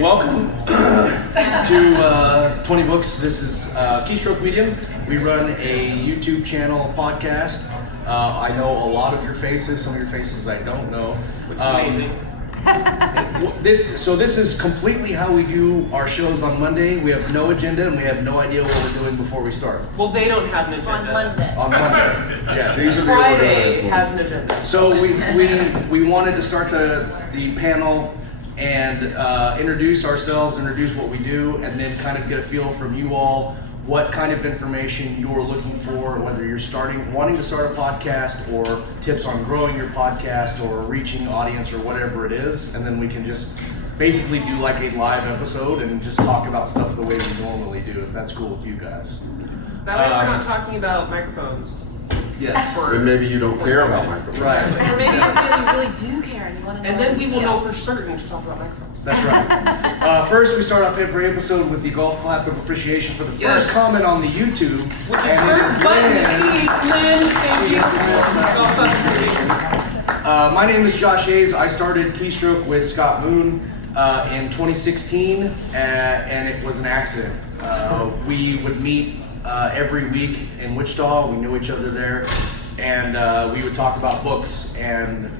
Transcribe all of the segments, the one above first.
Welcome to 20Books. This is Keystroke Medium. We run a YouTube channel podcast. I know a lot of your faces, some of your faces I don't know. Which is amazing. This is completely how we do our shows on Monday. We have no agenda and we have no idea what we're doing before we start. Well, they don't have an agenda. On Monday. Yes. These are the Friday organized has ones. an agenda. So we wanted to start the panel and introduce ourselves, introduce what we do, and then kind of get a feel from you all what kind of information you're looking for, whether you're wanting to start a podcast, or tips on growing your podcast or reaching audience or whatever it is, and then we can just basically do like a live episode and just talk about stuff the way we normally do, if that's cool with you guys. That way we're not talking about microphones. Yes. Or maybe you don't care about microphones. Right. Or maybe you really do care and you want to know. And then we will know for details. certain to talk about microphones. That's right. First, we start off every episode with the golf clap of appreciation for the first Yes. comment on the YouTube. Which is and first button to Lynn. see. Lynn, thank you. My name is Josh Hayes. I started Keystroke with Scott Moon in 2016, and it was an accident. We would meet every week in Wichita. We knew each other there, and we would talk about books. And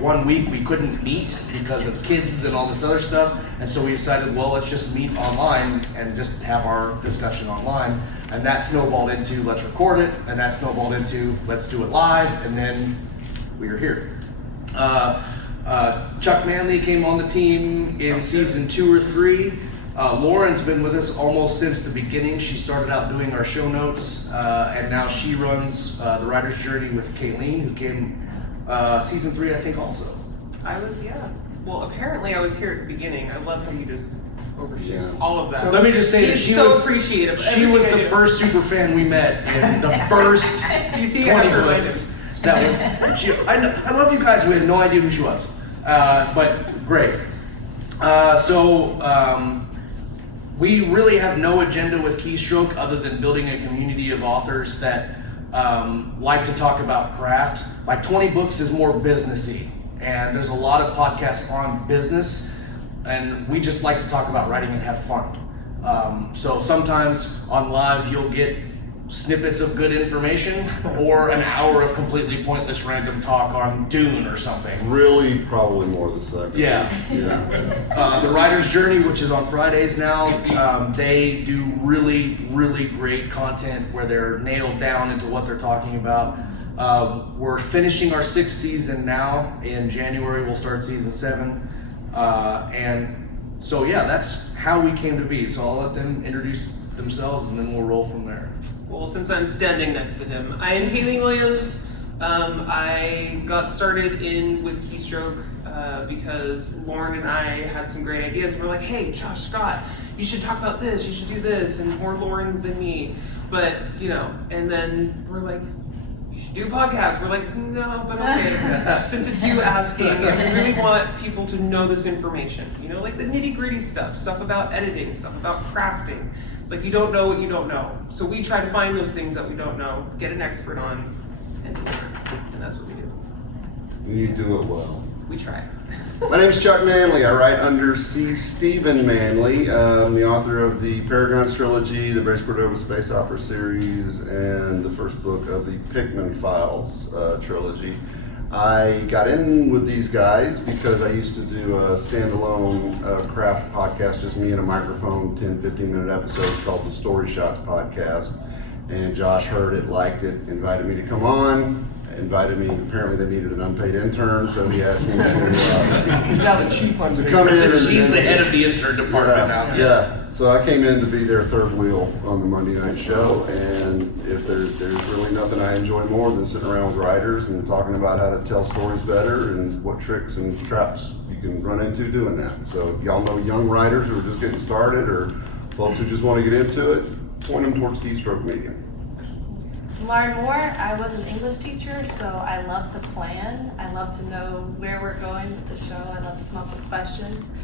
one week we couldn't meet because of kids and all this other stuff, and so we decided, well, let's just meet online and just have our discussion online. And that snowballed into let's record it, and that snowballed into let's do it live, and then we are here. Chuck Manley came on the team in season 2 or 3. Lauren's been with us almost since the beginning. She started out doing our show notes, and now she runs the Writer's Journey with Kayleen, who came season 3, I think, also. Well, apparently I was here at the beginning. I love how you just overshoot Yeah. all of that. Let me just say that He's she so was appreciative. She was the first super fan we met in the first Do you see 20 after books. That was I love you guys. We had no idea who she was, but great. We really have no agenda with Keystroke other than building a community of authors that like to talk about craft. Like 20Books is more businessy, and there's a lot of podcasts on business, and we just like to talk about writing and have fun. So sometimes on live you'll get snippets of good information or an hour of completely pointless random talk on Dune or something. Really, probably more the second. Yeah. The Writer's Journey, which is on Fridays now, they do really, really great content where they're nailed down into what they're talking about. We're finishing our 6th season now. In January, we'll start season 7. And so, yeah, that's how we came to be. So I'll let them introduce themselves and then we'll roll from there. Well, since I'm standing next to him, I am Kayleen Williams. I got started with Keystroke because Lauren and I had some great ideas. We're like, hey, Josh, Scott, you should talk about this, you should do this, and more Lauren than me. But, and then we're like, you should do a podcast. We're like, no, but okay. Since it's you asking, and we really want people to know this information. Like the nitty gritty stuff about editing, stuff about crafting. It's like you don't know what you don't know. So we try to find those things that we don't know, get an expert on, and that's what we do. You do it well. We try. My name's Chuck Manley. I write under C. Stephen Manley. I'm the author of the Paragons trilogy, the Brace Cordova Space Opera series, and the first book of the Pickman Files trilogy. I got in with these guys because I used to do a standalone craft podcast, just me and a microphone, 10, 15-minute episodes called the Story Shots Podcast. And Josh heard it, liked it, invited me to come on, apparently they needed an unpaid intern, so he asked me to He's now the chief on to come in. He's the head of the intern department now. Yeah. So I came in to be their third wheel on the Monday night show, and if there's really nothing I enjoy more than sitting around with writers and talking about how to tell stories better and what tricks and traps you can run into doing that. So if y'all know young writers who are just getting started or folks who just want to get into it, point them towards Keystroke Medium. Lauren Moore, I was an English teacher, so I love to plan. I love to know where we're going with the show. I love to come up with questions.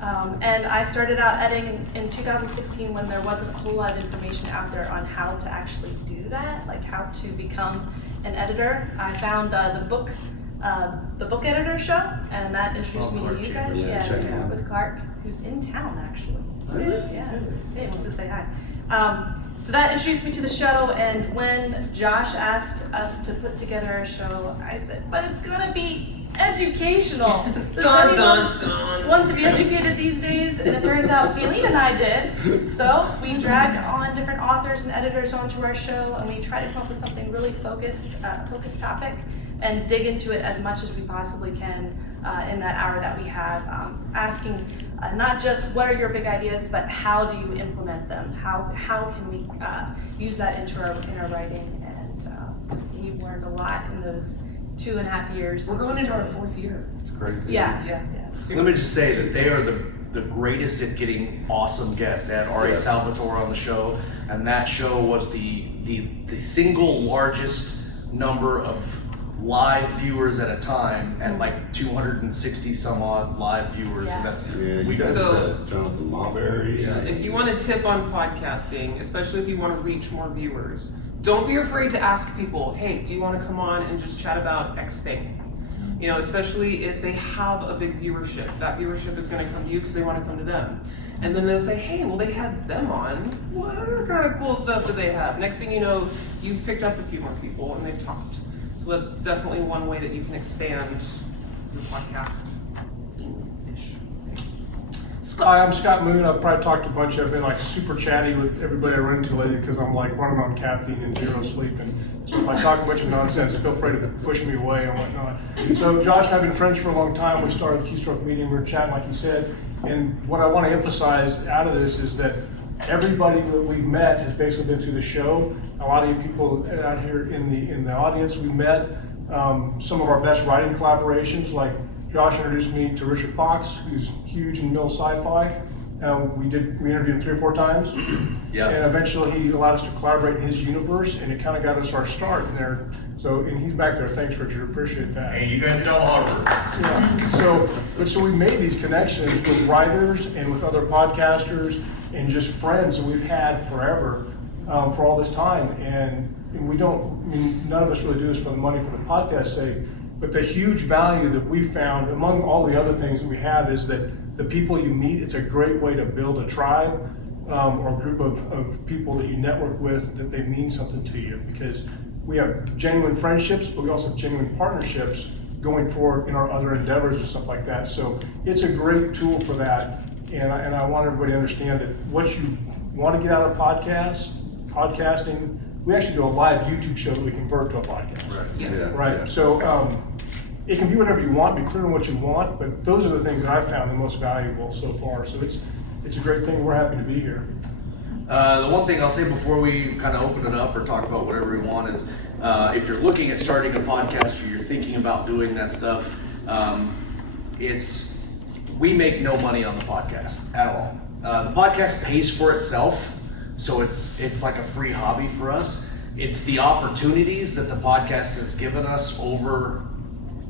And I started out editing in 2016 when there wasn't a whole lot of information out there on how to actually do that, like how to become an editor. I found the book editor show, and that introduced me to you guys. Yeah, With Clark. who's in town actually. So, Nice. yeah, he wants to say hi. So that introduced me to the show, and when Josh asked us to put together a show, I said, but it's gonna be educational. Does Dun, anyone dun, dun. want to be educated these days? And it turns out Kayleen and I did. So we drag on different authors and editors onto our show, and we try to come up with something really focused topic, and dig into it as much as we possibly can in that hour that we have, asking not just what are your big ideas, but how do you implement them? How can we use that in our writing? And we've learned a lot in those 2.5 years. We're since going we into our started. 4th year. It's crazy. Yeah. Let me just say that they are the greatest at getting awesome guests. They had R.A. Yes. Salvatore on the show, and that show was the single largest number of live viewers at a time at like 260 some odd live viewers. Yeah. And that's Yeah, you guys So- had Jonathan Marbury. Yeah. If you want a tip on podcasting, especially if you want to reach more viewers, don't be afraid to ask people, hey, do you want to come on and just chat about X thing? You know, especially if they have a big viewership. That viewership is going to come to you because they want to come to them. And then they'll say, hey, well, they had them on. What other kind of cool stuff do they have? Next thing you know, you've picked up a few more people and they've talked. So that's definitely one way that you can expand your podcast. Hi, I'm Scott Moon. I've probably talked a bunch. I've been like super chatty with everybody I run into lately because I'm like running on caffeine and zero sleep. And so if I talk a bunch of nonsense, feel free to push me away and whatnot. So Josh and I have been friends for a long time. We started Keystroke Medium. We were chatting like you said. And what I want to emphasize out of this is that everybody that we've met has basically been through the show. A lot of you people out here in the audience, we met some of our best writing collaborations, like Josh introduced me to Richard Fox, who's huge in middle sci-fi. We interviewed him 3 or 4 times. Yeah. And eventually he allowed us to collaborate in his universe, and it kind of got us our start in there. So, and he's back there. Thanks, Richard. Appreciate that. Hey, you guys did all the hard work. Yeah. So we made these connections with writers and with other podcasters and just friends that we've had forever for all this time. And none of us really do this for the money for the podcast's sake. But the huge value that we found among all the other things that we have is that the people you meet, it's a great way to build a tribe or a group of people that you network with, that they mean something to you, because we have genuine friendships, but we also have genuine partnerships going forward in our other endeavors and stuff like that. So it's a great tool for that. And I want everybody to understand that what you want to get out of podcasting, we actually do a live YouTube show that we convert to a podcast. Right. Yeah. Right. So it can be whatever you want, be clear on what you want, but those are the things that I've found the most valuable so far. So it's a great thing. We're happy to be here. The one thing I'll say before we kind of open it up or talk about whatever we want is if you're looking at starting a podcast or you're thinking about doing that stuff, we make no money on the podcast at all. The podcast pays for itself, so it's like a free hobby for us. It's the opportunities that the podcast has given us over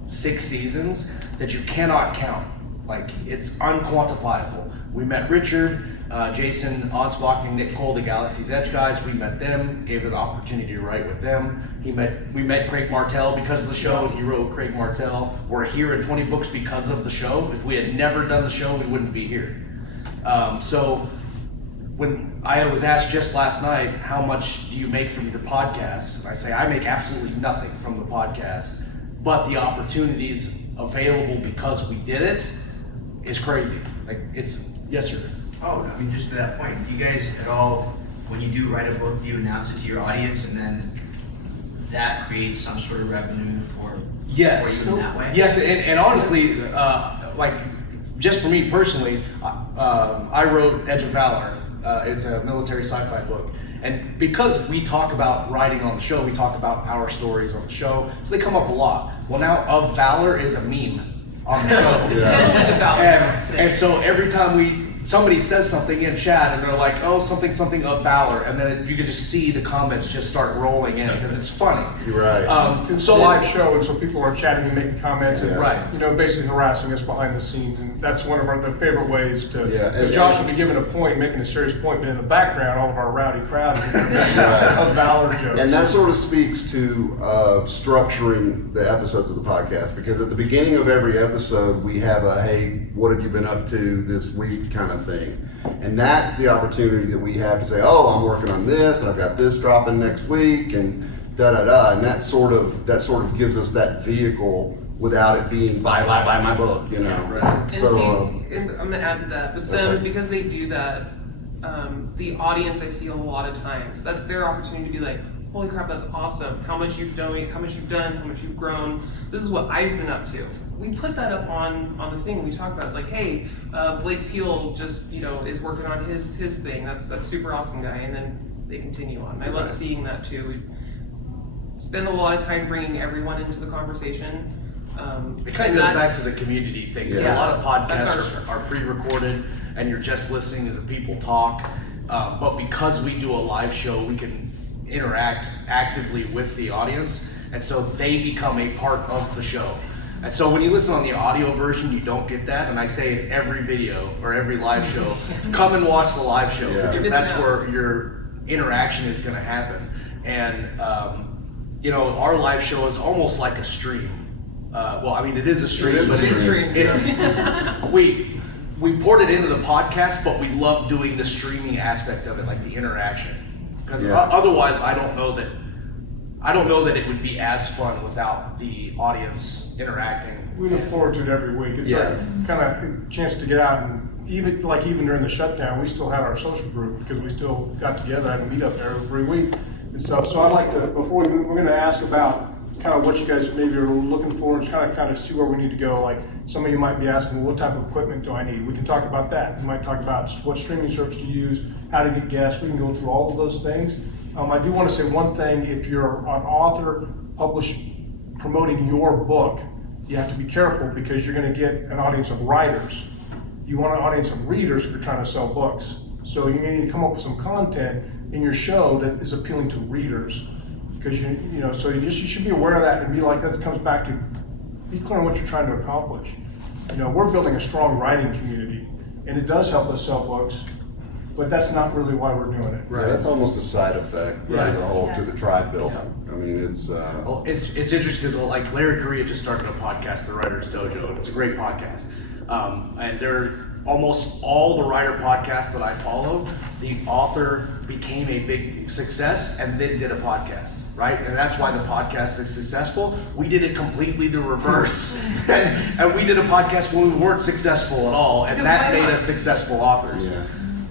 6 seasons that you cannot count. Like, it's unquantifiable. We met Richard, Jason Onsbach, and Nick Cole, the Galaxy's Edge guys. We met them, gave an opportunity to write with them. We met Craig Martelle because of the show. He wrote Craig Martelle. We're here at 20Books because of the show. If we had never done the show, we wouldn't be here. So when I was asked just last night, how much do you make from your podcast? I say, I make absolutely nothing from the podcast, but the opportunities available because we did it is crazy. Like, it's, yes, sir. Oh, I mean, just to that point, do you guys at all, when you do write a book, do you announce it to your audience and then that creates some sort of revenue for Yes. you in that way? Yes, and honestly, like, just for me personally, I wrote Edge of Valor. It's a military sci-fi book. And because we talk about writing on the show, we talk about our stories on the show, so they come up a lot. Well, now Of Valor is a meme on the show. It's kind of like a Valor today. And so every time we somebody says something in chat and they're like, oh, something of Valor, and then you can just see the comments just start rolling in because it's funny. You're right. It's a live show, and so people are chatting and making comments and, Right. basically harassing us behind the scenes, and that's one of our favorite ways to, Yeah, because and- Josh will be giving a point, making a serious point, but in the background, all of our rowdy crowd is of Valor jokes. And that sort of speaks to structuring the episodes of the podcast, because at the beginning of every episode, we have a, hey, what have you been up to this week kind of thing. And that's the opportunity that we have to say, oh, I'm working on this, and I've got this dropping next week, and da-da-da. And that sort of gives us that vehicle without it being buy my book, you know. Right. And So, and I'm gonna add to that with them Okay. because they do that. The audience I see a lot of times. That's their opportunity to be like, "Holy crap, that's awesome! How much you've done, how much you've done, how much you've grown. This is what I've been up to." We put that up on the thing we talk about. It's like, "Hey, Blake Peel just is working on his thing. That's super awesome guy." And then they continue on. I love seeing that too. We spend a lot of time bringing everyone into the conversation. It kind of goes back to the community thing. 'Cause Yeah. a lot of That's podcasts are pre-recorded, and you're just listening to the people talk. But because we do a live show, we can interact actively with the audience, and so they become a part of the show. And so when you listen on the audio version, you don't get that. And I say in every video or every live show, come and watch the live show Yeah. because You're that's missing where your interaction is going to happen. And our live show is almost like a stream. Well, I mean, it is a stream, It is a but stream. it's we poured it into the podcast, but we love doing the streaming aspect of it, like the interaction. Because Yeah. otherwise, I don't know that it would be as fun without the audience interacting. We look forward to it every week. It's Yeah. a kind of a chance to get out, and even during the shutdown, we still had our social group because we still got together and meet up there every week and stuff. So I'd like to, before we move, we're going to ask about kind of what you guys maybe are looking for, and just kind of see where we need to go. Like some of you might be asking, well, what type of equipment do I need? We can talk about that. We might talk about what streaming service to use, how to get guests. We can go through all of those things. I do want to say one thing: if you're an author, promoting your book, you have to be careful because you're going to get an audience of writers. You want an audience of readers if you're trying to sell books. So you need to come up with some content in your show that is appealing to readers. Because you should be aware of that and be like, that comes back to be clear on what you're trying to accomplish. We're building a strong writing community, and it does help us sell books, but that's not really why we're doing it. yeah, that's almost a side effect Right. to the tribe building. I mean, it's Well, it's interesting because like Larry Correa just started a podcast, The Writer's Dojo, and it's a great podcast. And they're almost all the writer podcasts that I follow, the author became a big success and then did a podcast, right? And that's why the podcast is successful. We did it completely the reverse. and we did a podcast when we weren't successful at all, and that made us successful authors. yeah.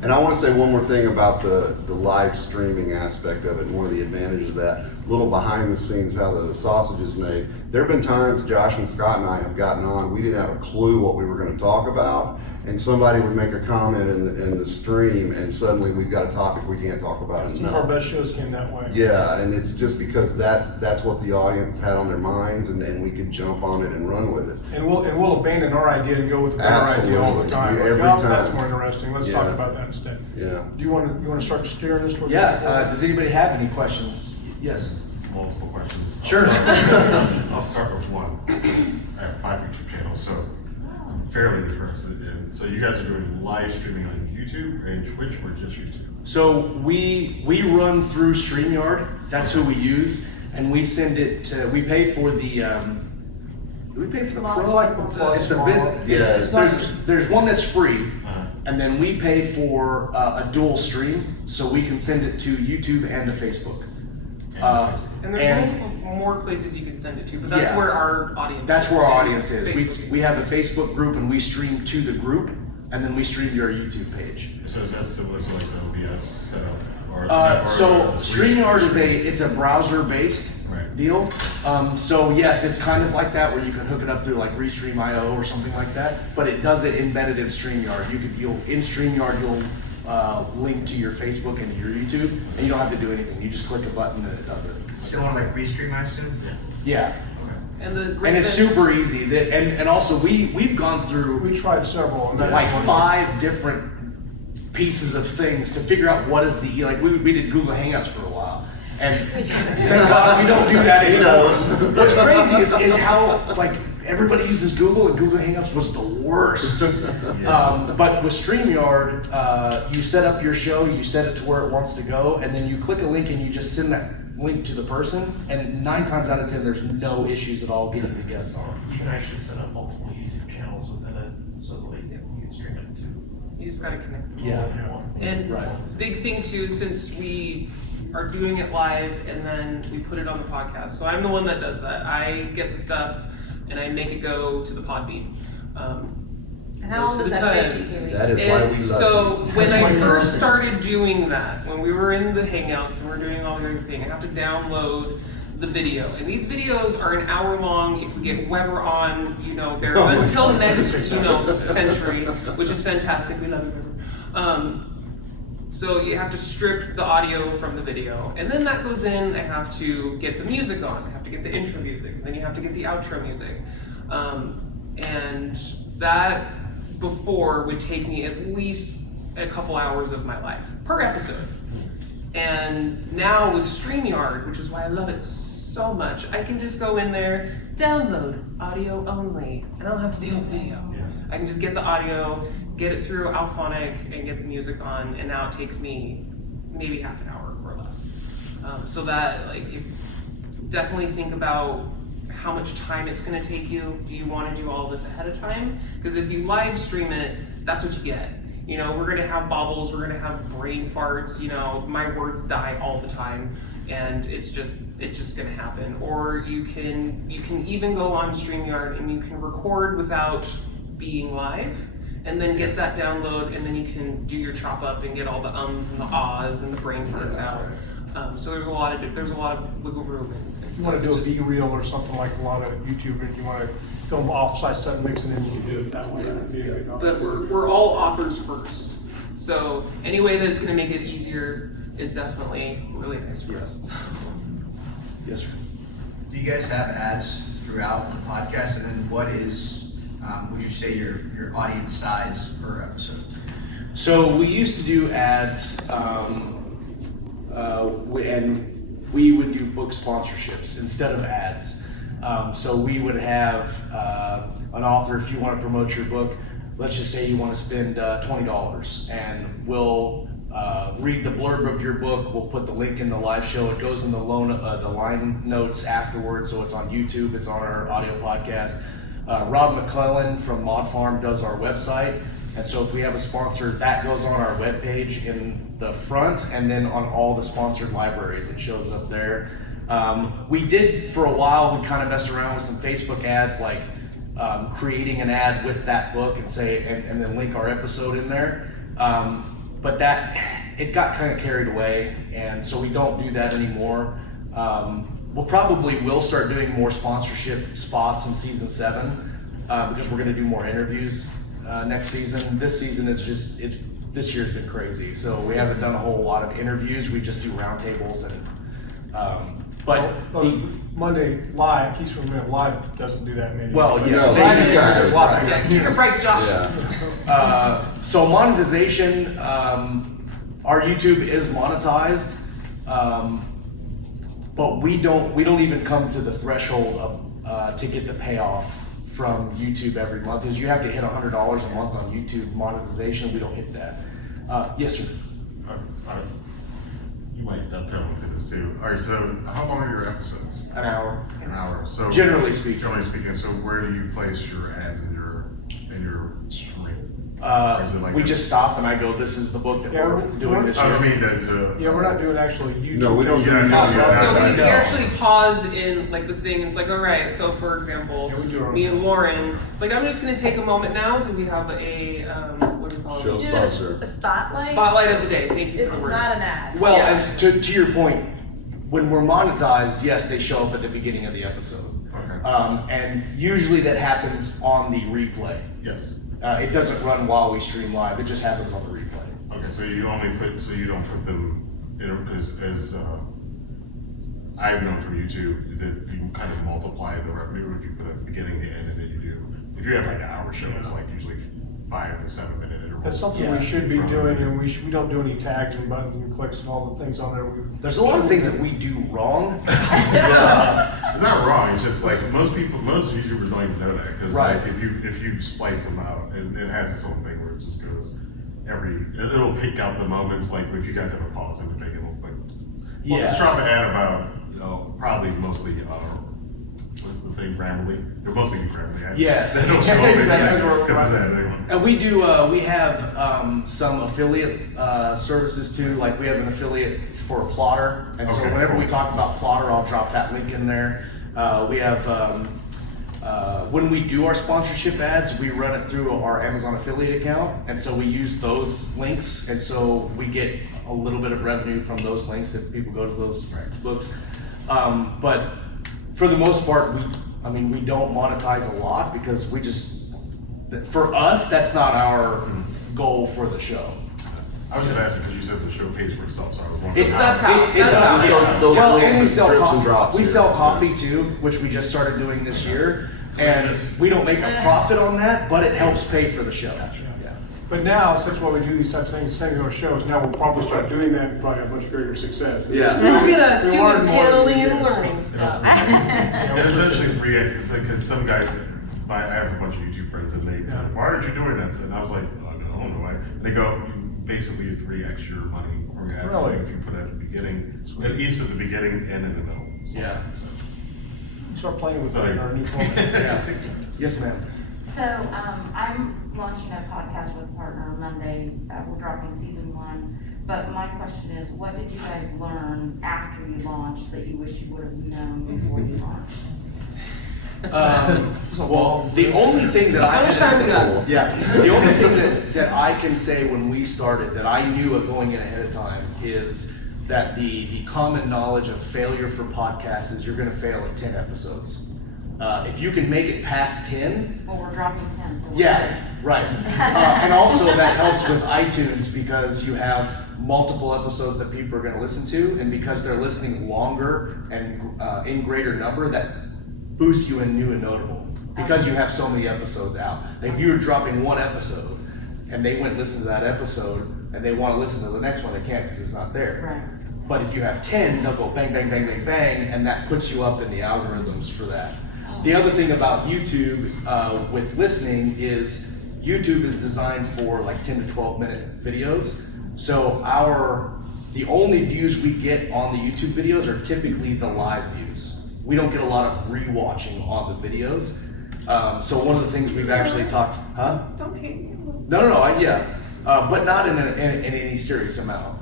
And I want to say one more thing about the live streaming aspect of it, and one of the advantages of that, a little behind the scenes, how the sausage is made. There have been times Josh and Scott and I have gotten on, we didn't have a clue what we were going to talk about, and somebody would make a comment in the stream, and suddenly we've got a topic we can't talk about. Some of our best shows came that way. Yeah, and it's just because that's what the audience had on their minds, and then we could jump on it and run with it. And we'll abandon our idea and go with a better idea all the Absolutely. time. Every Like, time. That's more interesting. Let's talk Yeah. about that instead. Yeah. Do you want to start steering this? towards Yeah, the- does anybody have any questions? Yes. Multiple questions. Sure. I'll start with one. I have 5 YouTube channels, so I'm fairly interested in. So you guys are doing live streaming on YouTube and Twitch, or just YouTube? So we run through Streamyard. That's who we use, and we send it to. We pay for the. Do we pay for the It's pro? like the plus It's the model. bit. Yeah, it's not- There's one that's free, Uh, and then we pay for a dual stream, so we can send it to YouTube and to Facebook. And there's And- multiple more places you can send it to, but that's Yeah. where our audience That's is. where our audience is. Facebook. We have a Facebook group, and we stream to the group, and then we stream to our YouTube page. so is that similar to like the OBS setup? Or, So or Streamyard it's a browser based Right. deal. So yes, it's kind of like that where you can hook it up through like Restream.io or something like that. But it does it embedded in Streamyard. In Streamyard you'll link to your Facebook and your YouTube, and you don't have to do anything. You just click a button and it does it. Similar like Restream, I assume? Yeah, And the great and it's thing- super easy. And also we've gone through We tried several, and that's like one. 5 different pieces of things to figure out what is the, like we did Google Hangouts for a while. And thank God we don't do that He anymore. knows. What's crazy is how like everybody uses Google, and Google Hangouts was the worst. But with Streamyard, you set up your show, you set it to where it wants to go, and then you click a link and you just send that link to the person, and 9 times out of 10 there's no issues at all getting the guest on. You can actually set up multiple YouTube channels within it, so that you can stream it to. You just gotta connect them all. Yeah. And Right. big thing too, since we are doing it live and then we put it on the podcast. So I'm the one that does that. I get the stuff and I make it go to the Podbean. And how long Most of does the that time. take you, Kaylee? That is why we And love so you. when That's I why you're first on started doing that, when we were in the Hangouts and we're doing all the other thing, I have to download the video. And these videos are an hour long. If we get Weber on, they're Oh my until God. next, century, which is fantastic. We love you, Weber. So you have to strip the audio from the video. And then that goes in, I have to get the music on. I have to get the intro music. And then you have to get the outro music. And that before would take me at least a couple hours of my life per episode. And now with Streamyard, which is why I love it so much, I can just go in there, download audio only, and I don't have to deal with video. I can just get the audio, get it through Alphonic, and get the music on, and now it takes me maybe half an hour or less. So that, definitely think about how much time it's going to take you. Do you want to do all this ahead of time? Because if you live stream it, that's what you get. We're going to have bobbles, we're going to have brain farts, my words die all the time, and it's just going to happen. Or you can even go on StreamYard and you can record without being live, and then get that download, and then you can do your chop up and get all the ums and the ahs and the brain farts out. So there's a lot of wiggle room. If you want to do a B-reel or something like a lot of YouTubers, you want to film off-site stuff, mix it in, you can do it that way. That'd be a good option. But we're all offers first. So any way that's going to make it easier is definitely really nice for us. Yes, sir. Do you guys have ads throughout the podcast? And then what is, would you say your audience size per episode? So we used to do ads, and we would do book sponsorships instead of ads. So we would have an author, if you want to promote your book, let's just say you want to spend $20, and we'll read the blurb of your book. We'll put the link in the live show. It goes in the line notes afterwards, so it's on YouTube. It's on our audio podcast. Rob McClellan from Mod Farm does our website. And so if we have a sponsor, that goes on our webpage in the front, and then on all the sponsored libraries, it shows up there. We did, for a while, we kind of messed around with some Facebook ads, like creating an ad with that book and then link our episode in there. But it got kind of carried away, and so we don't do that anymore. We'll will start doing more sponsorship spots in season 7 because we're going to do more interviews next season. This season this year's been crazy, so we haven't done a whole lot of interviews. We just do roundtables and. Monday Live, Keystroke Medium Live doesn't do that many. Well, yeah. No, they- these guys. Yeah, you're right, Josh. Yeah. So monetization, our YouTube is monetized, but we don't even come to the threshold of to get the payoff from YouTube every month. Is you have to hit $100 a month on YouTube monetization. We don't hit that. Yes, sir. You might tell into this too. All right, so how long are your episodes? An hour. An hour. So Generally speaking. Generally speaking. So where do you place your ads in your stream? We just stop and I go, this is the book that we're doing this year. I mean, Yeah, we're not doing actually YouTube. No, we don't do Yeah, YouTube. no, So we No. actually pause in the thing, and it's like, all right, so for example, Yeah, we do our own. me and Lauren, it's like, I'm just gonna take a moment now. Do we have a, what do we call Show it? You do a sponsor. spotlight. Spotlight of the day. Thank you for It's the words. not an ad. Well, Yeah. and to your point, when we're monetized, yes, they show up at the beginning of the episode. Okay. And usually that happens on the replay. Yes. It doesn't run while we stream live, it just happens on the replay. Okay, so you don't put them as I've known from YouTube that you kind of multiply the revenue if you put at the beginning, the end, and then you do. If you have like an hour show, it's like usually 5 to 7 minute intervals. That's something Yeah. we should be doing, and we don't do any tags and buttons and clicks and all the things on there. There's a lot of things that we do wrong. It's not wrong. It's just like most YouTubers don't even know that because Right. like if you splice them out, it has this whole thing where it just goes it'll pick out the moments like if you guys have a pause and make it look like. Well, let's Yeah. drop an ad about probably mostly what's the thing Grammarly? They'll mostly be Grammarly. Actually. Yes. They don't show up Exactly. because of that. They won't. And we do, we have some affiliate services too. Like we have an affiliate for Plotter. And so Okay. whenever we talk about Plotter, I'll drop that link in there. We have, when we do our sponsorship ads, we run it through our Amazon affiliate account. And so we use those links. And so we get a little bit of revenue from those links if people go to those books. But for the most part, we don't monetize a lot because for us, that's not our goal for the show. I was just asking because you said the show pays for itself, so I was wondering. That's how. It That's how. does. Those Well, little and we sell drips and coffee. drops We here. sell coffee too, which we just started doing this year, and we don't make a profit on that, but it helps pay for the show. Yeah. But now, since while we do these types of things, sending our shows, now we'll probably start doing that and probably have much greater success. Yeah. Look at us We doing learn more than we paneling and do, so, learning stuff. It's essentially free because some guys, I have a bunch of YouTube friends and they say, why aren't you doing that? And I was like, oh, I don't know why. And they go, basically 3x your money or your ad Really? if you put it at the beginning, at least at the beginning and in the middle. So, Yeah. Start playing with Sorry. that in our new format. Yeah. Yes, ma'am. So, I'm launching a podcast with a partner Monday. We're dropping season 1. But my question is, what did you guys learn after you launched that you wish you would have known before you launched? Well, the only thing that How much time we got? Yeah, the only thing that I can say when we started that I knew of going in ahead of time is that the common knowledge of failure for podcasts is you're going to fail at 10 episodes. If you can make it past 10, Well, we're dropping 10, so we're yeah, right. And also that helps with iTunes because you have multiple episodes that people are going to listen to, and because they're listening longer and in greater number, that boosts you in new and notable because you have so many episodes out. Like if you were dropping one episode and they went and listened to that episode and they want to listen to the next one, they can't because it's not there. Right. But if you have 10, they'll go bang, bang, bang, bang, bang, and that puts you up in the algorithms for that. The other thing about YouTube with listening is YouTube is designed for like 10 to 12 minute videos. So the only views we get on the YouTube videos are typically the live views. We don't get a lot of rewatching on the videos. So one of the things we've actually talked, Don't hate me. but not in any serious amount.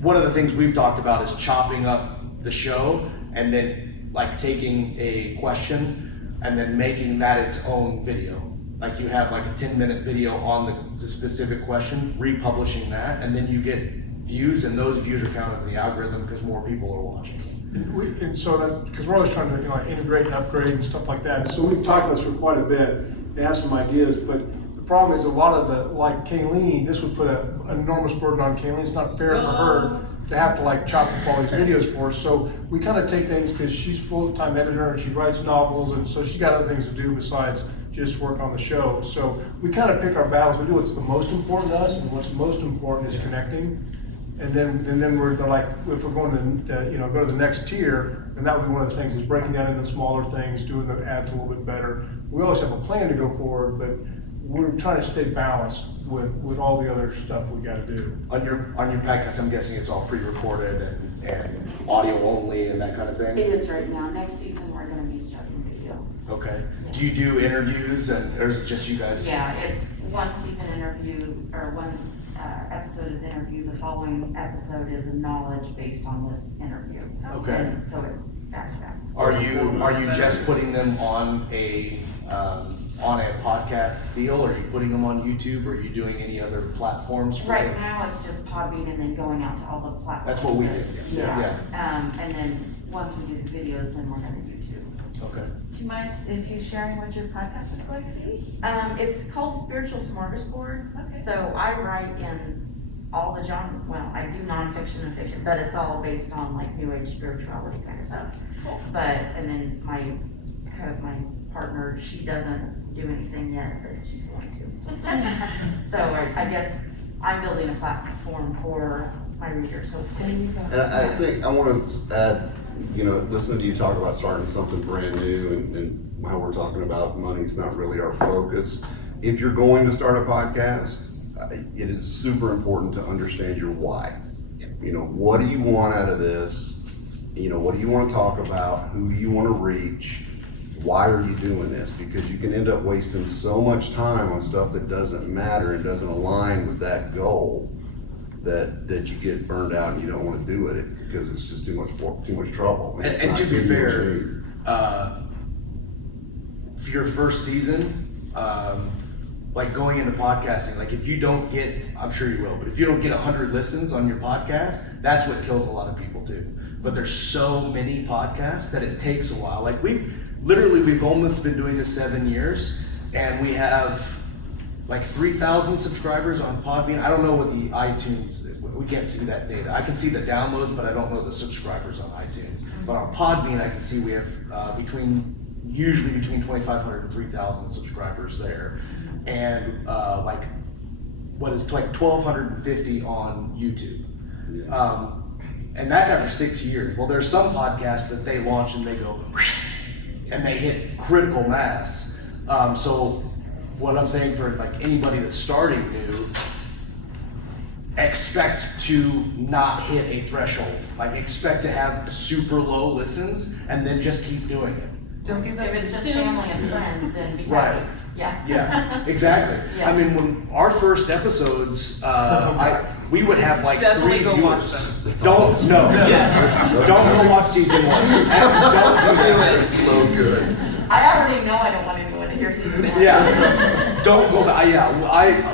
One of the things we've talked about is chopping up the show and then like taking a question and then making that its own video. Like you have like a 10-minute video on the specific question, republishing that, and then you get views, and those views are counted in the algorithm because more people are watching. And so that, because we're always trying to like integrate and upgrade and stuff like that. So we've talked about this for quite a bit and have some ideas, but the problem is a lot of the, like Kayleen, this would put an enormous burden on Kayleen. It's not fair for her to have to like chop up all these videos for us. So we kind of take things, because she's full-time editor and she writes novels, and so she's got other things to do besides just work on the show. So we kind of pick our battles. We do what's the most important to us, and what's most important is connecting. And then we're like, if we're going to go to the next tier, then that would be one of the things is breaking down into smaller things, doing the ads a little bit better. We always have a plan to go forward, but we're trying to stay balanced with all the other stuff we got to do. On your podcast, I'm guessing it's all pre-recorded and audio only and that kind of It thing. is right now. Next season, we're going to be starting video. Okay. Do you do interviews, or is it just you guys? Yeah, it's one season interview, or one episode is interview. The following episode is a knowledge based on this interview. Okay. And so it back to back. Are you just putting them on a podcast deal? Or are you putting them on YouTube? Or are you doing any other platforms? For Right now, it's just Podbean and then going out to all the platforms. That's what we that- did. Yeah. And then once we do the videos, then we're gonna do two. Okay. Do you mind if you sharing what your podcast is going to be? It's called Spiritual Smorgasbord. Okay. So I write in all the genres. Well, I do nonfiction and fiction, but it's all based on like New Age spirituality kind of stuff. Cool. But, and then my partner, she doesn't do anything yet, but she's going to. So I guess I'm building a platform for my readers, hopefully. And I think I want to add, listening to you talk about starting something brand new and how we're talking about money's not really our focus. If you're going to start a podcast, it is super important to understand your why. What do you want out of this? What do you want to talk about? Who do you want to reach? Why are you doing this? Because you can end up wasting so much time on stuff that doesn't matter and doesn't align with that goal that you get burned out and you don't want to do it because it's just too much trouble. It's And not to be giving you what you fair, need. for your first season, like going into podcasting, like if you don't get, I'm sure you will, but if you don't get 100 listens on your podcast, that's what kills a lot of people too. But there's so many podcasts that it takes a while. Like we've almost been doing this 7 years, and we have like 3,000 subscribers on Podbean. I don't know what the iTunes, we can't see that data. I can see the downloads, but I don't know the subscribers on iTunes. But on Podbean, I can see we have usually between 2,500 and 3,000 subscribers there. And like 1,250 on YouTube. And that's after 6 years. Well, there's some podcasts that they launch and they go, and they hit critical mass. So what I'm saying for like anybody that's starting new, expect to not hit a threshold. Like expect to have super low listens and then just keep doing it. Don't give that If too it's just soon. family and friends, then be Right. happy. Yeah. Yeah, exactly. Yeah. I mean, when our first episodes, we would have like Definitely 3 go watch viewers. them. Yes. Don't go watch season 1. Don't do that. It's so good. I already know I don't want anyone to hear season 1. Yeah, don't go back.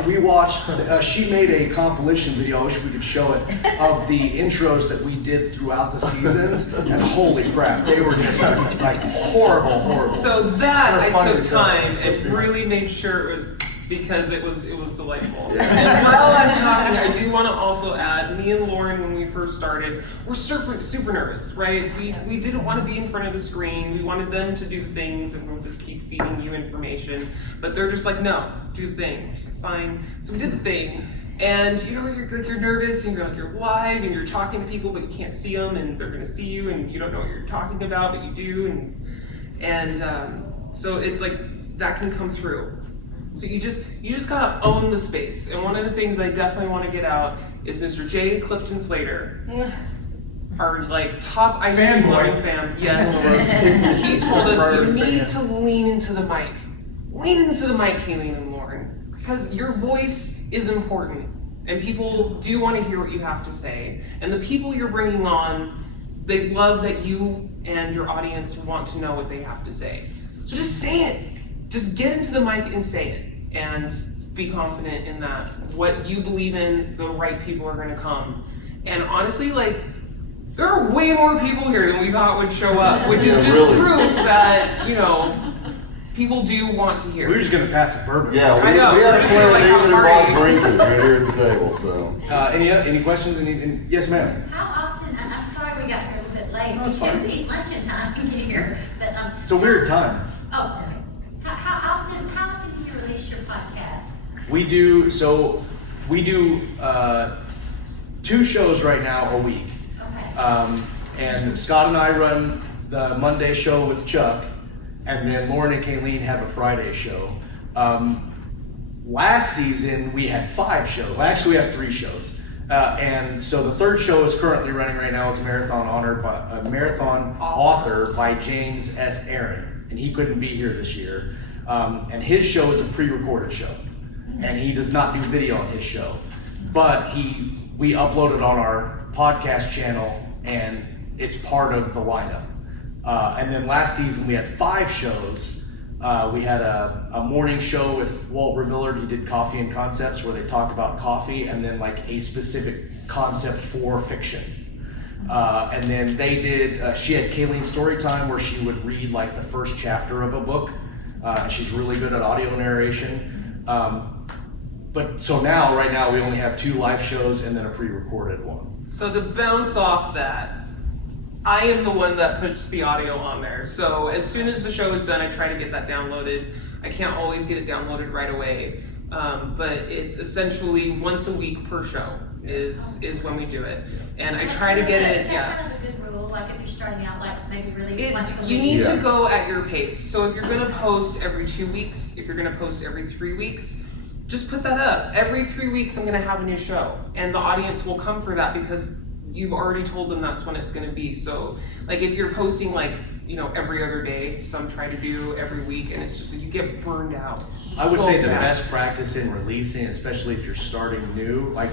We watched. She made a compilation video. I wish we could show it of the intros that we did throughout the seasons, and holy crap, they were just like horrible. So that They're I funny took as hell. time Let's and be really made sure it was because it was delightful. And while I'm talking, I do want to also add, me and Lauren, when we first started, were super nervous, right? We didn't want to be in front of the screen. We wanted them to do things, and we'll just keep feeding you information. But they're just like, no, do the thing. We're just like, fine. So we did the thing. And you're nervous, and you're live, and you're talking to people, but you can't see them, and they're gonna see you, and you don't know what you're talking about, but you do, so it's like that can come through. So you just gotta own the space. And one of the things I definitely want to get out is Mr. J. Clifton Slater, our like top IT loving fan. Yes, he told us you need to lean into the mic. Lean into the mic, Kayleen and Lauren, because your voice is important, and people do want to hear what you have to say. And the people you're bringing on, they love that you and your audience want to know what they have to say. So just say it. Just get into the mic and say it, and be confident in that. What you believe in, the right people are gonna come. And honestly, like, there are way more people here than we thought would show up, which is just really. proof that, people do want to hear. We were just gonna pass the bourbon. Yeah, I we know, had we're a just plan like that even a party. involved drinking right here at the table, so. Any questions? Yes, ma'am. How often, I'm sorry we got here a little bit late. No, it's fine. We eat lunch in time here, but, It's a weird time. oh, okay. How often do you release your podcast? We do 2 shows right now a week. Okay. And Scott and I run the Monday show with Chuck, and then Lauren and Kayleen have a Friday show. Last season we had 5 shows. Well, actually we have 3 shows. And so the 3rd show is currently running right now. It's a marathon author by James S. Aaron. And he couldn't be here this year. And his show is a pre-recorded show. And he does not do video on his show. But we upload it on our podcast channel, and it's part of the lineup. And then last season we had 5 shows. We had a morning show with Walt Revillard. He did Coffee and Concepts, where they talked about coffee and then like a specific concept for fiction. And then they did, she had Kayleen Storytime, where she would read like the first chapter of a book. She's really good at audio narration. But so right now we only have 2 live shows and then a pre-recorded one. So to bounce off that, I am the one that puts the audio on there. So as soon as the show is done, I try to get that downloaded. I can't always get it downloaded right away. But it's essentially once a week per show is when we do it. And I try to get it, Is that kind of a good rule? Like if you're starting out, like maybe release once a You week? need Yeah. to go at your pace. So if you're gonna post every 2 weeks, if you're gonna post every 3 weeks, just put that up. Every 3 weeks I'm gonna have a new show. And the audience will come for that because you've already told them that's when it's gonna be. So like if you're posting like, every other day, some try to do every week, and it's just you get burned out. I would so say the fast. best practice in releasing, especially if you're starting new, like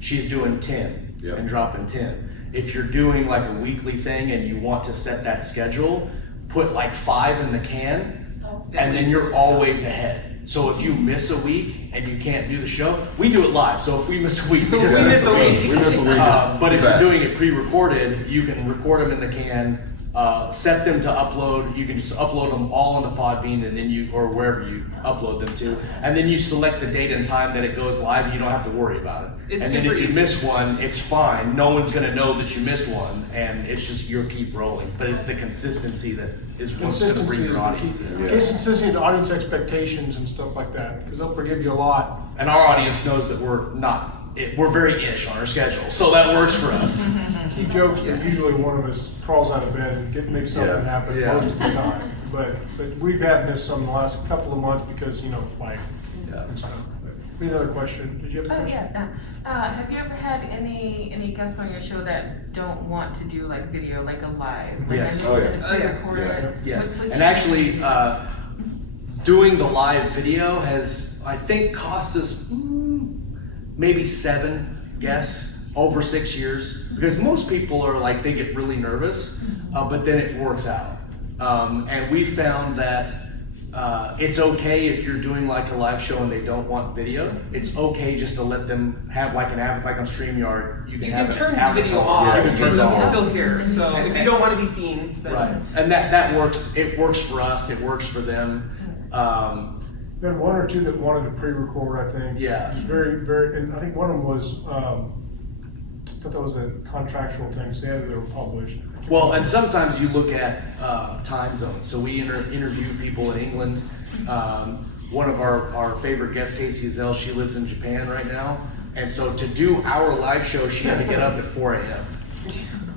she's doing 10 Yep. and dropping 10. If you're doing like a weekly thing and you want to set that schedule, put like 5 in the can, and then you're always ahead. So if you miss a week and you can't do the show, we do it live. So if we miss a week, we just We miss a week. We miss a week. But if Too bad. you're doing it pre-recorded, you can record them in the can, set them to upload. You can just upload them all into Podbean, and then or wherever you upload them to, and then you select the date and time that it goes live. And you don't have to worry about it. It's and then super if you easy. miss one, it's fine. No one's gonna know that you missed one, and it's just you'll keep rolling. But it's the consistency that is what's gonna bring Consistency your is the audience key. in. Yeah. Consistency and audience expectations and stuff like that, because they'll forgive you a lot. And our audience knows that we're very ish on our schedule, so that works for us. Key jokes that usually one of us crawls out of bed and makes something Yeah. happen Yeah. most of the time. But we've had missed some the last couple of months because, life Yeah. and stuff. But any other question? Did you have a Oh, question? yeah. Have you ever had any guests on your show that don't want to do like video, like a live? Like, Yes. I know you Oh, said yeah. it's pre-recorded. Yes, Would and you- actually, doing the live video has, I think, cost us maybe 7 guests over 6 years, because most people are like, they get really nervous, but then it works out. And we found that it's okay if you're doing like a live show and they don't want video. It's okay just to let them have like like on Streamyard, you can You have can an turn the avatar. video off, Yeah, You can and turn it you off. can still hear. So if you don't want to be seen, then Right, and that works. It works for us. It works for them. Been one or two that wanted to pre-record, I think. Yeah. It was very, very, and I think one of them was, I thought that was a contractual thing, because they were published. Well, and sometimes you look at time zones. So we interview people in England. One of our favorite guests, Casey Azell, she lives in Japan right now. And so to do our live show, she had to get up at 4 a.m.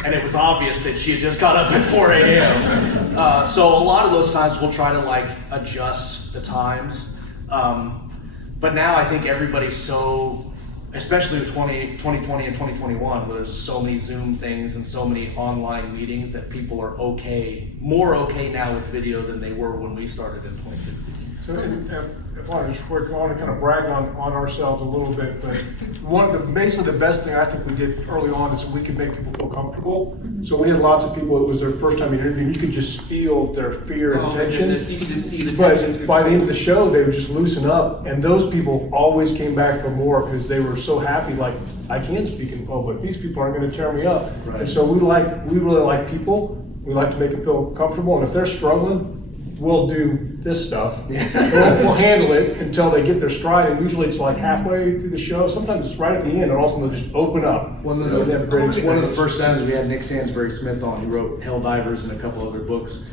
And it was obvious that she had just got up at 4 a.m. So a lot of those times we'll try to like adjust the times. But now I think everybody's so, especially with 2020 and 2021, where there's so many Zoom things and so many online meetings, that people are more okay now with video than they were when we started in 2016. So, I want to kind of brag on ourselves a little bit, but basically the best thing I think we did early on is we could make people feel comfortable. So we had lots of people, it was their first time interviewing, you could just feel their fear and oh my tension. goodness, you can just see the tension. But by the end of the show, they would just loosen up, and those people always came back for more because they were so happy, like, I can speak in public, these people aren't gonna tear me up. Right. And so we really like people, we like to make them feel comfortable, and if they're struggling, we'll do this stuff. We'll handle it until they get their stride, and usually it's like halfway through the show, sometimes it's right at the end, and all of a sudden they'll just open up. One of They have a great the experience. first times we had Nick Sansbury Smith on, who wrote Hell Divers and a couple other books.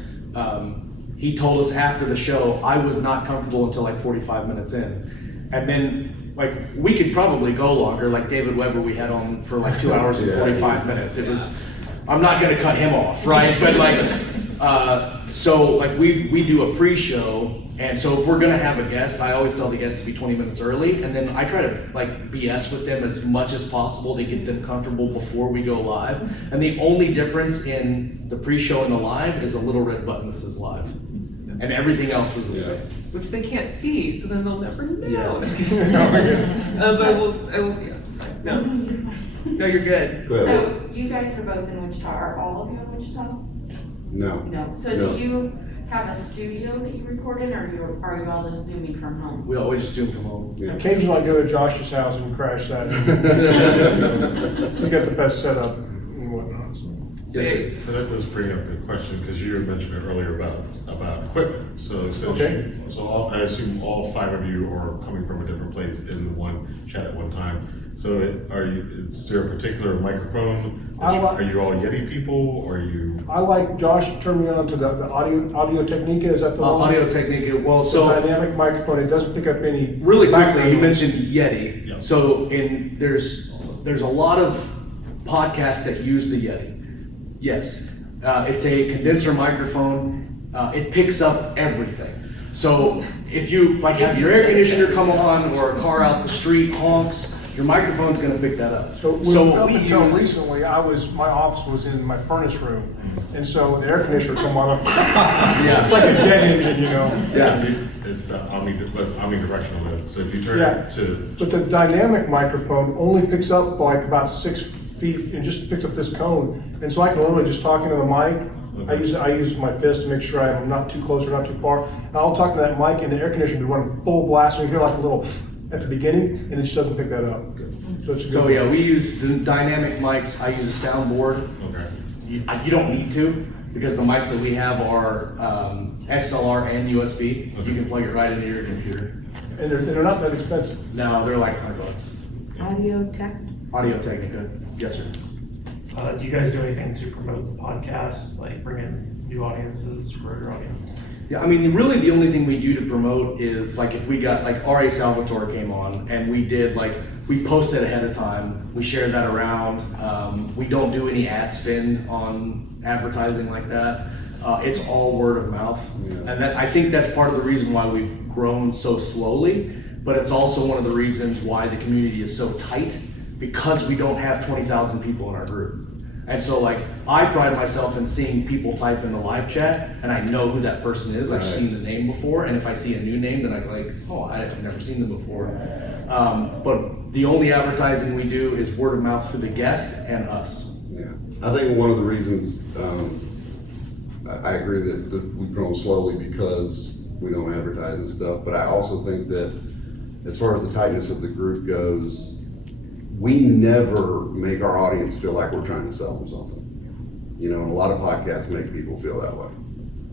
He told us after the show, I was not comfortable until like 45 minutes in. And then, like, we could probably go longer, like David Weber we had on for like 2 hours and 45 minutes. It was, I'm not gonna cut him off, right? But like, so like we do a pre-show, and so if we're gonna have a guest, I always tell the guests to be 20 minutes early, and then I try to like BS with them as much as possible to get them comfortable before we go live. And the only difference in the pre-show and the live is a little red button that says live, and everything else is the same. Which they can't see, so then they'll never know. Yeah. But I will, yeah, sorry. No, you're good. Go ahead. So you guys are both in Wichita, are all of you in Wichita? No. No, so No. do you have a studio that you record in, or are you all just zooming from home? We always Zoom from home. Yeah. Occasionally I go to Josh's house and crash that. So get the best setup and whatnot, so. Yes, sir. So that does bring up the question, because you had mentioned it earlier about equipment. So Okay. I assume all 5 of you are coming from a different place in the one chat at one time. So is there a particular microphone? I like- Are you all Yeti people, or are you? I like Josh turned me on to the Audio Technica, is that the one? Audio Technica, well, The so dynamic microphone, it doesn't pick up any. really quickly, you background. mentioned Yeti. Yeah. So there's a lot of podcasts that use the Yeti. Yes, it's a condenser microphone. It picks up everything. So if you like have your air conditioner come on or a car out the street honks, your microphone's going to pick that up. So what up we until use. recently, my office was in my furnace room, and so the air conditioner come on. Yeah. It's like a jet engine, you know. Yeah. It's the omnidirectional. So if you turn Yeah. it to, But the dynamic microphone only picks up like about 6 feet and just picks up this cone. And so I can literally just talk into the mic. I use my fist to make sure I'm not too close or not too far. And I'll talk to that mic and the air conditioner will be running full blast and you hear like a little at the beginning and it just doesn't pick that up. So it's a good. So yeah, we use the dynamic mics. I use a soundboard. okay. You don't need to because the mics that we have are XLR and USB. You can plug it right into your computer. And they're not that expensive. No, they're like $100. Audio Tech. Audio Technica, yes sir. Do you guys do anything to promote the podcast, like bring in new audiences for your audience? Yeah, I mean, really the only thing we do to promote is like if we got like R.A. Salvatore came on and we did like, we posted ahead of time, we shared that around. We don't do any ad spend on advertising like that. It's all word of mouth. Yeah. And I think that's part of the reason why we've grown so slowly, but it's also one of the reasons why the community is so tight because we don't have 20,000 people in our group. And so like, I pride myself in seeing people type in the live chat and I know who that person is. I've Right. seen the name before. And if I see a new name, then I'm like, oh, I've never seen them before. But the only advertising we do is word of mouth through the guest and us. Yeah, I think one of the reasons, I agree that we've grown slowly because we don't advertise and stuff, but I also think that as far as the tightness of the group goes, we never make our audience feel like we're trying to sell them something. You know, and a lot of podcasts make people feel that way.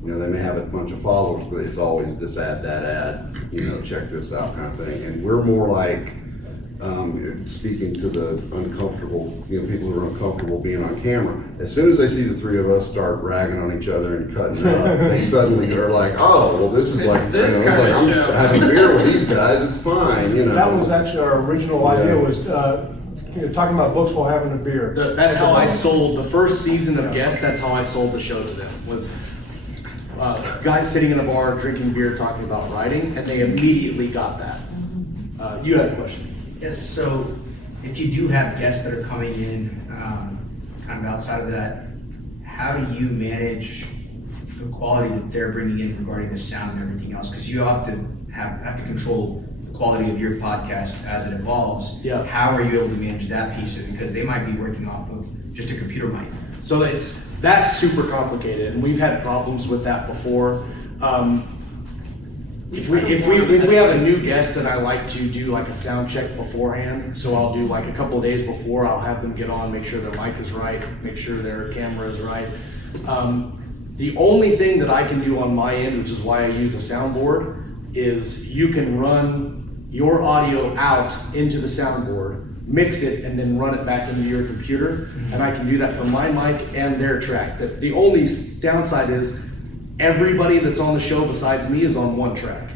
You know, they may have a bunch of followers, but it's always this ad, that ad, you know, check this out kind of thing. And we're more like, speaking to the uncomfortable, you know, people who are uncomfortable being on camera. As soon as they see the three of us start ragging on each other and cutting up, they suddenly are like, oh, well, this is like, this you know, it's kind like, of I'm just show. having beer with these guys, it's fine, you know. That was actually our original idea Yeah. was, talking about books while having a beer. That's how I sold the first season of Guest. That's how I sold the show to them. Was guys sitting in a bar drinking beer, talking about writing, and they immediately got that. You had a question. Yes, so if you do have guests that are coming in, kind of outside of that, how do you manage the quality that they're bringing in regarding the sound and everything else? Because you have to control the quality of your podcast as it evolves. Yeah. How are you able to manage that piece of it? Because they might be working off of just a computer mic. So that's super complicated, and we've had problems with that before. If we have a new guest, then I like to do like a sound check beforehand. So I'll do like a couple of days before. I'll have them get on, make sure their mic is right, make sure their camera is right. The only thing that I can do on my end, which is why I use a soundboard, is you can run your audio out into the soundboard, mix it, and then run it back into your computer. And I can do that for my mic and their track. The only downside is everybody that's on the show besides me is on one track.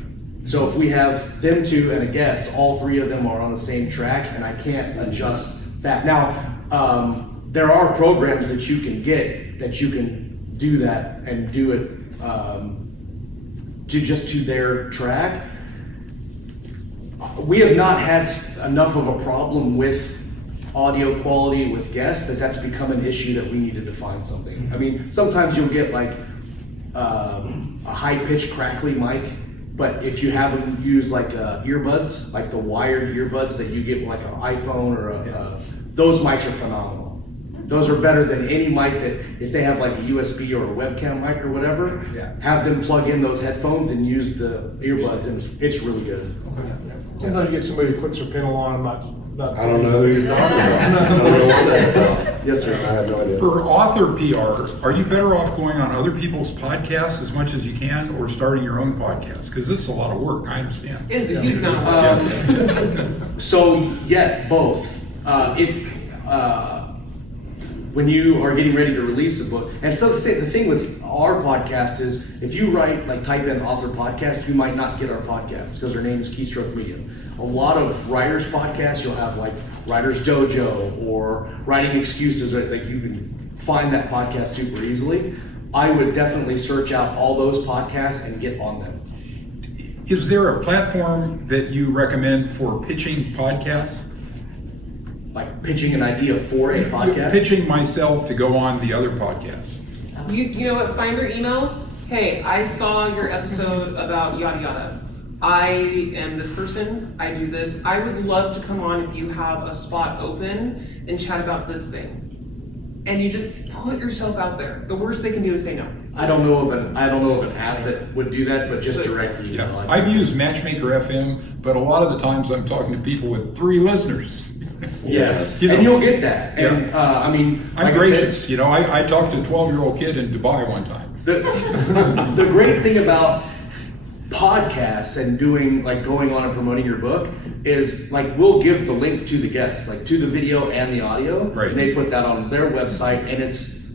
So if we have them two and a guest, all three of them are on the same track, and I can't adjust that. Now, there are programs that you can get that you can do that and do it to their track. We have not had enough of a problem with audio quality with guests that's become an issue that we needed to find something. I mean, sometimes you'll get like a high-pitched crackly mic, but if you have them use like earbuds, like the wired earbuds that you get with like an iPhone or those mics are phenomenal. Those are better than any mic that, if they have like a USB or a webcam mic or whatever, have them plug in those headphones and use the earbuds, and it's really good. Sometimes you get somebody who clicks their panel on, I'm not. I don't know who you're talking about. I don't know what that's about. Yes, sir, I have no idea. For author PR, are you better off going on other people's podcasts as much as you can, or starting your own podcast? Because this is a lot of work, I understand. It is a huge amount of work. So yeah, both. When you are getting ready to release a book, and so the thing with our podcast is, if you type in author podcast, you might not get our podcast because our name is Keystroke Medium. A lot of writers' podcasts, you'll have like Writers Dojo or Writing Excuses, right? Like you can find that podcast super easily. I would definitely search out all those podcasts and get on them. Is there a platform that you recommend for pitching podcasts? Like pitching an idea for a podcast? Pitching myself to go on the other podcasts. You know what? Find their email. Hey, I saw your episode about yada yada. I am this person. I do this. I would love to come on if you have a spot open and chat about this thing. And you just put yourself out there. The worst they can do is say no. I don't know of an app that would do that, but just direct email. Yeah, I've used Matchmaker FM, but a lot of the times I'm talking to people with 3 listeners. Yes, You know, and you'll get that. Yeah. And I'm like gracious. I talked to a 12-year-old kid in Dubai one time. The great thing about podcasts and going on and promoting your book is we'll give the link to the guest, to the video and the audio. Right. And they put that on their website, and it's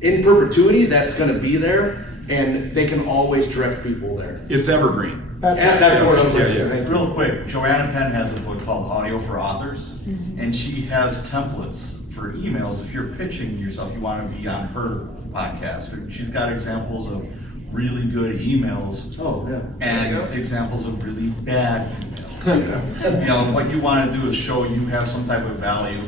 in perpetuity. That's going to be there, and they can always direct people there. It's evergreen. That's what I was like. Yeah. Thank you. Real quick, Joanna Penn has a book called Audio for Authors, and she has templates for emails. If you're pitching yourself, you want to be on her podcast. She's got examples of really good emails and examples of really bad emails. What you want to do is show you have some type of value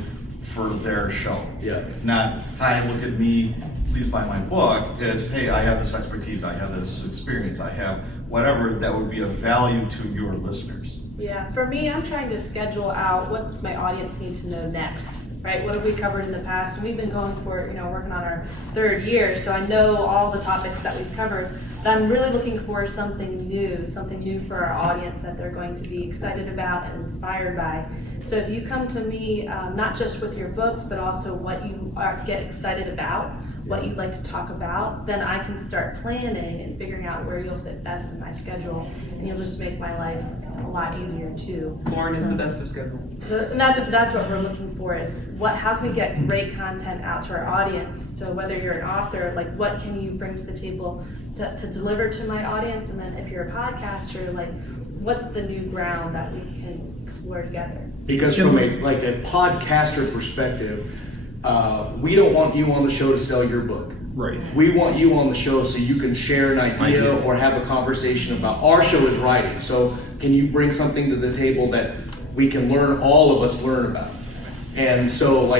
for their show. Yeah. Not, hi, look at me, please buy my book. It's, hey, I have this expertise, I have this experience, I have whatever that would be of value to your listeners. Yeah, for me, I'm trying to schedule out what does my audience need to know next, right? What have we covered in the past? And we've been going for, working on our 3rd year, so I know all the topics that we've covered. But I'm really looking for something new for our audience that they're going to be excited about and inspired by. So if you come to me, not just with your books, but also what you get excited about, what you'd like to talk about, then I can start planning and figuring out where you'll fit best in my schedule, and you'll just make my life a lot easier too. Lauren is the best of schedule. So, and that's what we're looking for is how can we get great content out to our audience? So whether you're an author, what can you bring to the table to deliver to my audience? And then if you're a podcaster, what's the new ground that we can explore together? Because from a podcaster perspective, we don't want you on the show to sell your book. Right. We want you on the show so you can share an idea or have a conversation about our show is writing. So can you bring something to the table that we can all of us learn about? And so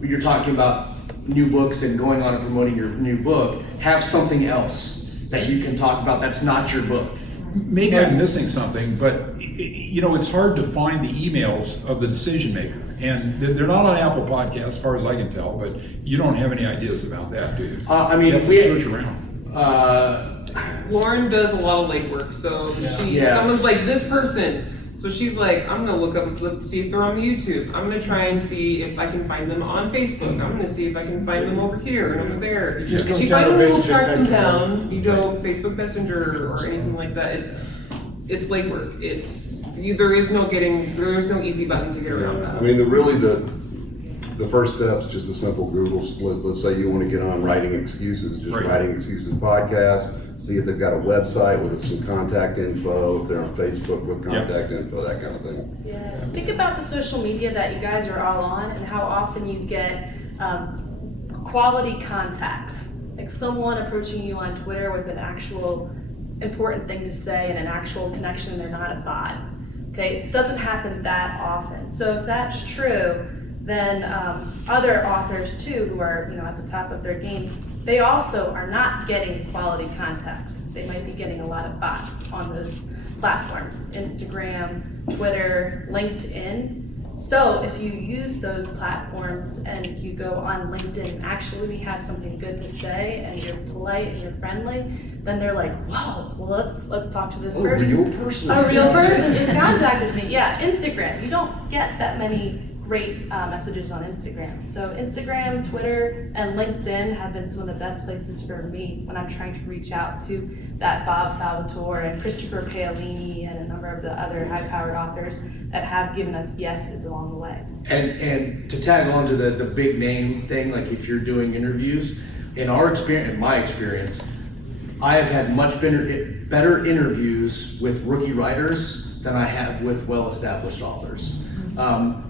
you're talking about new books and going on and promoting your new book, have something else that you can talk about that's not your book. Maybe I'm missing something, but it's hard to find the emails of the decision maker. And they're not on Apple Podcasts, as far as I can tell, but you don't have any ideas about that, do you? You have to search around. Lauren does a lot of legwork, so someone's like, this person. So she's like, I'm gonna look up, see if they're on YouTube. I'm gonna try and see if I can find them on Facebook. I'm gonna see if I can find them over here and over there. If you find them, we'll track them down. You don't Facebook Messenger or anything like that. It's legwork. There is no easy button to get around that. I mean, the first step is just a simple Google. Let's say you want to get on Writing Excuses, just Writing Excuses podcast. See if they've got a website with some contact info, if they're on Facebook with contact info, that kind of thing. Yeah. Think about the social media that you guys are all on and how often you get quality contacts. Like someone approaching you on Twitter with an actual important thing to say and an actual connection, and they're not a bot. Okay, it doesn't happen that often. So if that's true, then other authors too, who are at the top of their game, they also are not getting quality contacts. They might be getting a lot of bots on those platforms, Instagram, Twitter, LinkedIn. So if you use those platforms and you go on LinkedIn and actually have something good to say and you're polite and you're friendly, then they're like, whoa, well let's talk to this person. A real person. A real person just contacted me. Yeah, Instagram. You don't get that many great messages on Instagram. So Instagram, Twitter, and LinkedIn have been some of the best places for me when I'm trying to reach out to that Bob Salvatore and Christopher Paolini and a number of the other high-powered authors that have given us yeses along the way. And to tag on to the big name thing, like if you're doing interviews, in my experience, I have had much better interviews with rookie writers than I have with well-established authors.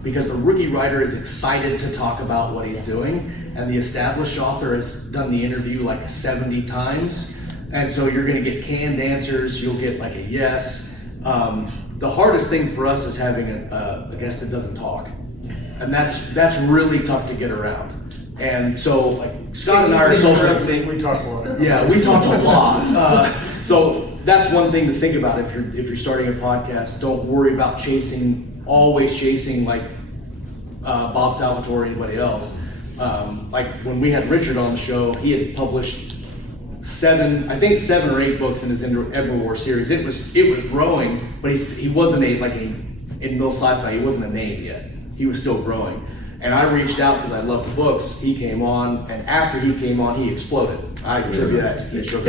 Because the rookie writer is excited to talk about what he's doing, and the established author has done the interview like 70 times, and so you're going to get canned answers, you'll get like a yes. The hardest thing for us is having a guest that doesn't talk, and that's really tough to get around. And so like Scott and I are social. We talk a lot. Yeah, we talk a lot. So that's one thing to think about if you're starting a podcast. Don't worry about always chasing like Bob Salvatore or anybody else. Like when we had Richard on the show, he had published 7 or 8 books in his Edward War series. It was growing, but he wasn't in Mill Sci-Fi. He wasn't a name yet. He was still growing. And I reached out because I loved the books. He came on, and after he came on, he exploded. I attribute that to Keystroke.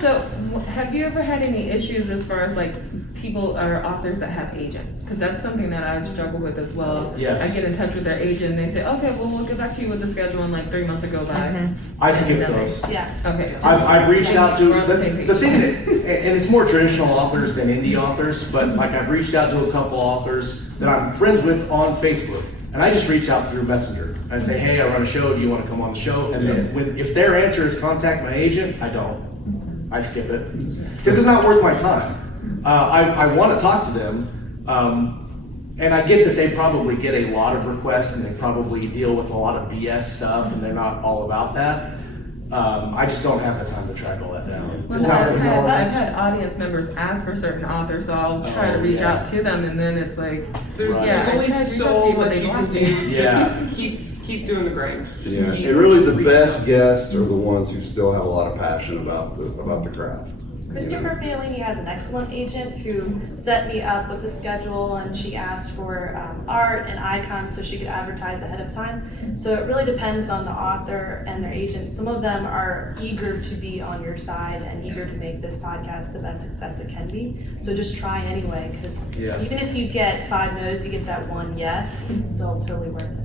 So, have you ever had any issues as far as like people or authors that have agents? Because that's something that I've struggled with as well. Yes. I get in touch with their agent and they say, okay, well, we'll get back to you with the schedule, and like 3 months go by. I skipped those. Yeah. Okay. I've reached out to We're on the same page. the thing that, and it's more traditional authors than indie authors, but like I've reached out to a couple authors that I'm friends with on Facebook, and I just reach out through Messenger. I say, hey, I run a show. Do you want to come on the show? And then if their answer is contact my agent, I don't. I skip it because it's not worth my time. I want to talk to them, and I get that they probably get a lot of requests and they probably deal with a lot of BS stuff, and they're not all about that. I just don't have the time to track all that down. Well, It's not I've worth it. had audience members ask for certain authors, so I'll try to reach out to them, and then it's like, There's Right. yeah, I only tried to reach out to so you, but much they you don't can want do. to. Yeah. Just keep doing the grind. Just Yeah, keep and really the reaching best out. guests are the ones who still have a lot of passion about the craft. Christopher Paolini has an excellent agent who set me up with the schedule, and she asked for art and icons so she could advertise ahead of time. So it really depends on the author and their agent. Some of them are eager to be on your side and eager to make this podcast the best success it can be. So just try anyway, because even if you get 5 no's, you get that 1 yes, it's still totally worth it.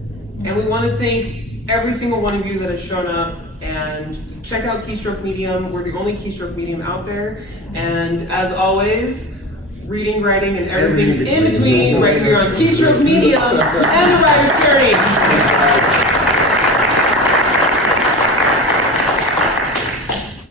And we want to thank every single one of you that has shown up, and check out Keystroke Medium. We're the only Keystroke Medium out there. And as always, reading, writing, and everything in between right here on Keystroke Medium and the Writer's Journey.